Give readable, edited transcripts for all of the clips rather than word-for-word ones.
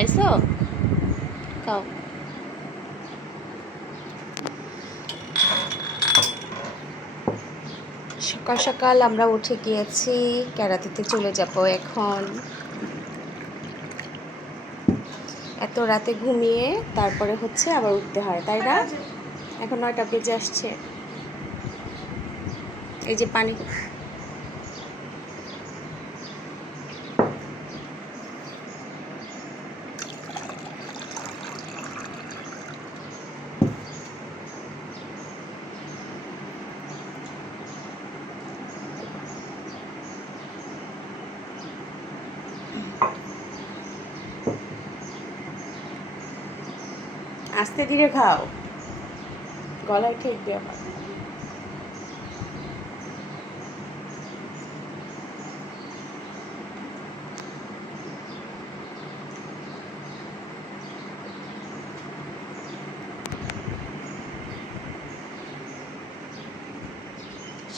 খাইছো? খাও। সকাল সকাল আমরা উঠে গিয়েছি, ক্যারাতেতে চলে যাব এখন। এত রাতে ঘুমিয়ে তারপরে হচ্ছে আবার উঠতে হয়, তাই না? এখন 9টা বেজে আসছে। এই যে পানি। আস্তে ধীরে খাও, গলায় ঠেকবে আবার।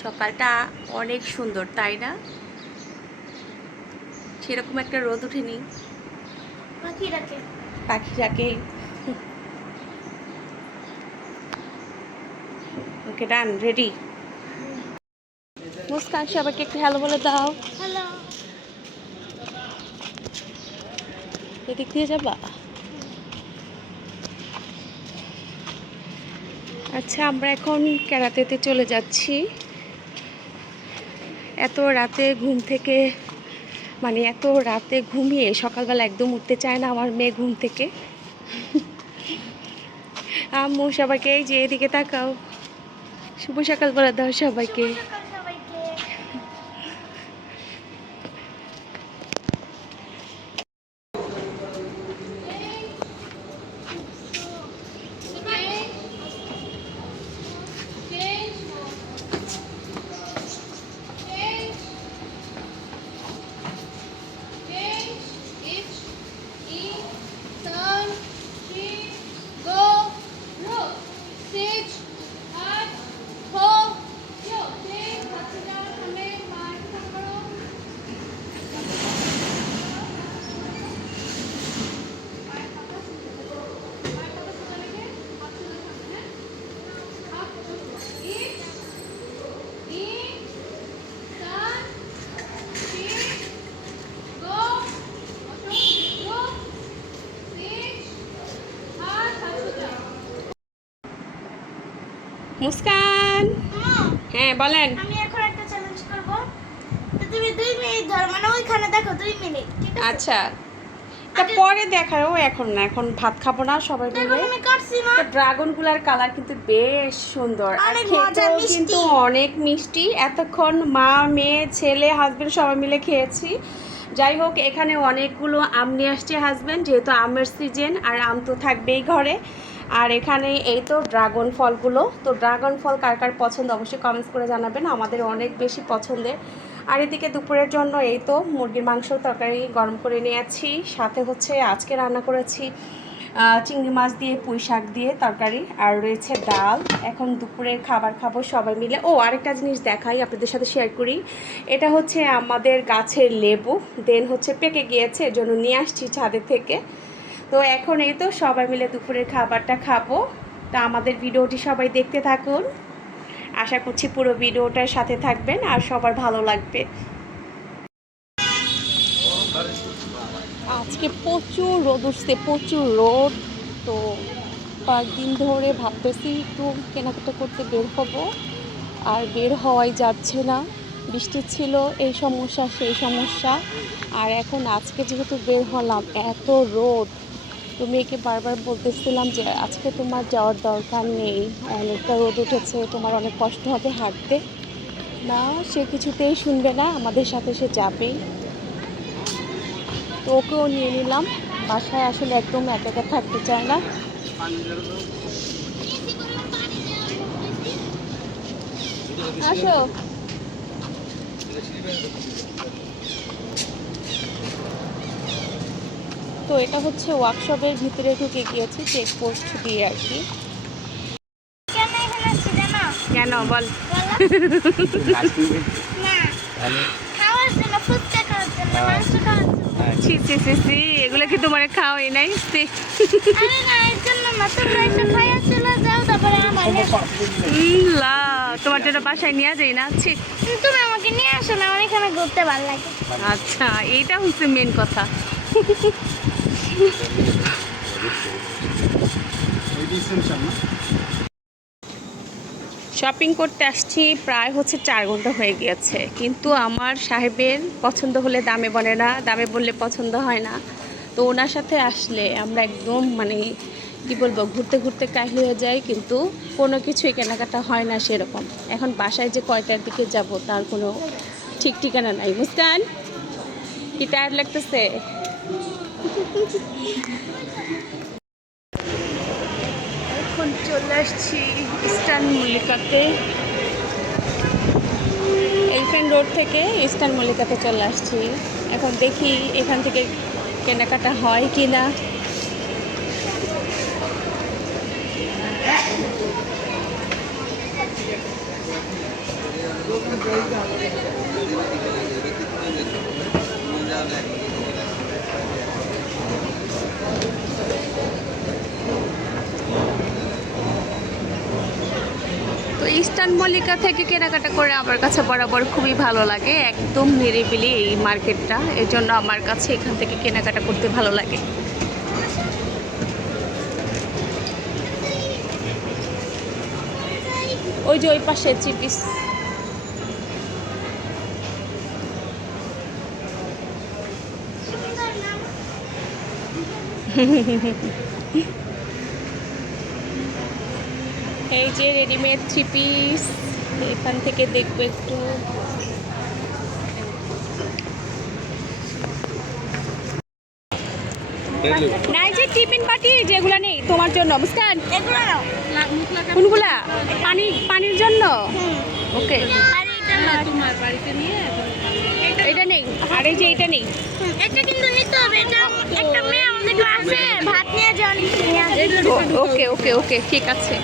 সকালটা অনেক সুন্দর, তাই না? সেরকম একটা রোদ ওঠেনি। পাখিরাকে ওকে, ডান, রেডি। মুস্কান, সবাইকে একটু হ্যালো বলে দাও। হ্যালো। এদিক দিয়ে যাবা? আচ্ছা, আমরা এখন ক্যারাতেতে চলে যাচ্ছি। এত রাতে ঘুম থেকে, মানে এত রাতে ঘুমিয়ে সকালবেলা একদম উঠতে চায় না আমার মেয়ে ঘুম থেকে। আম্মু সবাইকে, এই যে এদিকে তাকাও, শুভ সকাল বলে দাও সবাইকে। মুস্কান, হ্যাঁ বলেন। আমি এখন একটা চ্যালেঞ্জ করব। তো তুমি 2 মিনিট ধরো, মানে ওইখানে দেখো 2 মিনিট, ঠিক আছে? আচ্ছা, তা পরে দেখাও, এখন না, এখন ভাত খাবো না সবাই মিলে। আমি কাটছি না। ড্রাগন গুলার কালার কিন্তু বেশ সুন্দর, আর অনেক মজা, খেতেও মিষ্টি। কিন্তু অনেক মিষ্টি। এতক্ষণ মা, মেয়ে, ছেলে, হাজবেন্ড সবাই মিলে খেয়েছি। যাই হোক, এখানে অনেকগুলো আম নিয়ে আসছে হাজবেন্ড, যেহেতু আমের সিজন, আর আম তো থাকবেই ঘরে। আর এখানে এই তো ড্রাগন ফলগুলো। তো ড্রাগন ফল কার কার পছন্দ অবশ্যই কমেন্টস করে জানাবেন, আমাদের অনেক বেশি পছন্দের। আর এদিকে দুপুরের জন্য এই তো মুরগির মাংস তরকারি গরম করে নিয়েছি, সাথে হচ্ছে আজকে রান্না করেছি চিংড়ি মাছ দিয়ে, পুঁই শাক দিয়ে তরকারি, আর রয়েছে ডাল। এখন দুপুরের খাবার খাবো সবাই মিলে। ও, আরেকটা জিনিস দেখাই, আপনাদের সাথে শেয়ার করি। এটা হচ্ছে আমাদের গাছের লেবু, দেন হচ্ছে পেকে গিয়েছে, এর জন্য নিয়ে আসছি ছাদের থেকে। তো এখন এই তো সবাই মিলে দুপুরের খাবারটা খাবো। তা আমাদের ভিডিওটি সবাই দেখতে থাকুন, আশা করছি পুরো ভিডিওটার সাথে থাকবেন আর সবার ভালো লাগবে। আজকে প্রচুর রোদ উঠছে, প্রচুর রোদ। তো কয়েকদিন ধরে ভাবতেছি একটু কেনাকাটা করতে বের হব, আর বের হওয়াই যাচ্ছে না। বৃষ্টি ছিল, এই সমস্যা সেই সমস্যা। আর এখন আজকে যেহেতু বের হলাম, এত রোদ। তো মেয়েকে বারবার বলতেছিলাম যে আজকে তোমার যাওয়ার দরকার নেই, অনেকটা রোদ উঠেছে, তোমার অনেক কষ্ট হবে হাঁটতে। না, সে কিছুতেই শুনবে না, আমাদের সাথে সে যাবেই। তো ওকেও নিয়ে নিলাম। বাসায় আসলে একদম একা একা থাকতে চায় না। আসো। তো এটা হচ্ছে ওয়ার্কশপের ভিতরে ঢুকে গিয়েছি, চেকপোস্ট দিয়ে আর কি। কেন এখানে আসছি জানো? কেন বল? না, খাওয়ার জন্য, ফুচকা খাওয়ার জন্য, মাংস খাওয়ার জন্য। ছি ছি ছি ছি, এগুলো কি তোমার খাওয়াই নাই? ছি। আরে না, এর জন্য না, তোমরা একটু খাইয়া চলে যাও, তারপরে আমার লা, তোমার জন্য বাসায় নিয়ে যাই না? ছি। তুমি আমাকে নিয়ে আসো না, আমার এখানে ঘুরতে ভালো লাগে। আচ্ছা, এইটা হচ্ছে মেন কথা। শপিং করতে আসছি, প্রায় হচ্ছে 4 ঘন্টা হয়ে গিয়েছে, কিন্তু আমার সাহেবের পছন্দ হলে দামে বলে না, দামে বললে পছন্দ হয় না। তো ওনার সাথে আসলে আমরা একদম মানে কি বলবো, ঘুরতে ঘুরতে কাহিল হয়ে যায়, কিন্তু কোনো কিছুই কেনাকাটা হয় না সেরকম। এখন বাসায় যে কয়টার দিকে যাব তার কোনো ঠিক ঠিকানা নাই। মুস্কান, কি টায়ার্ড লাগতেছে? এখন চলে আসছি ইস্টার্ন মল্লিকাতে, এলিফ্যান্ট রোড থেকে ইস্টার্ন মল্লিকাতে চলে আসছি। এখন দেখি এখান থেকে কেনাকাটা হয় কি না। তো ইস্টার্ন মল্লিকা থেকে কেনাকাটা করে আমার কাছে বরাবর খুবই ভালো লাগে, একদম নিরিবিলি এই মার্কেটটা, এর জন্য আমার কাছে এখান থেকে কেনাকাটা করতে ভালো লাগে। ওই যে ওই পাশে চিপিস। এই যে রেডিমেড 3 পিস, এখান থেকে দেখবো একটু। না, এই যে টিফিন বাটি যেগুলো নেই তোমার জন্য, বুঝছেন? এগুলো নাও। কোনগুলা? পানির জন্য? ওকে, আর এটা নাও। তোমার বাড়িতে নিয়ে এটা নেই, আর এই যে এটা নেই। এটা কিন্তু নিতে হবে, এটা একটা মেয়ে আমাদের ক্লাসে ভাত নিয়ে যাওয়া নিয়ে আসবে। ওকে ওকে ওকে, ঠিক আছে।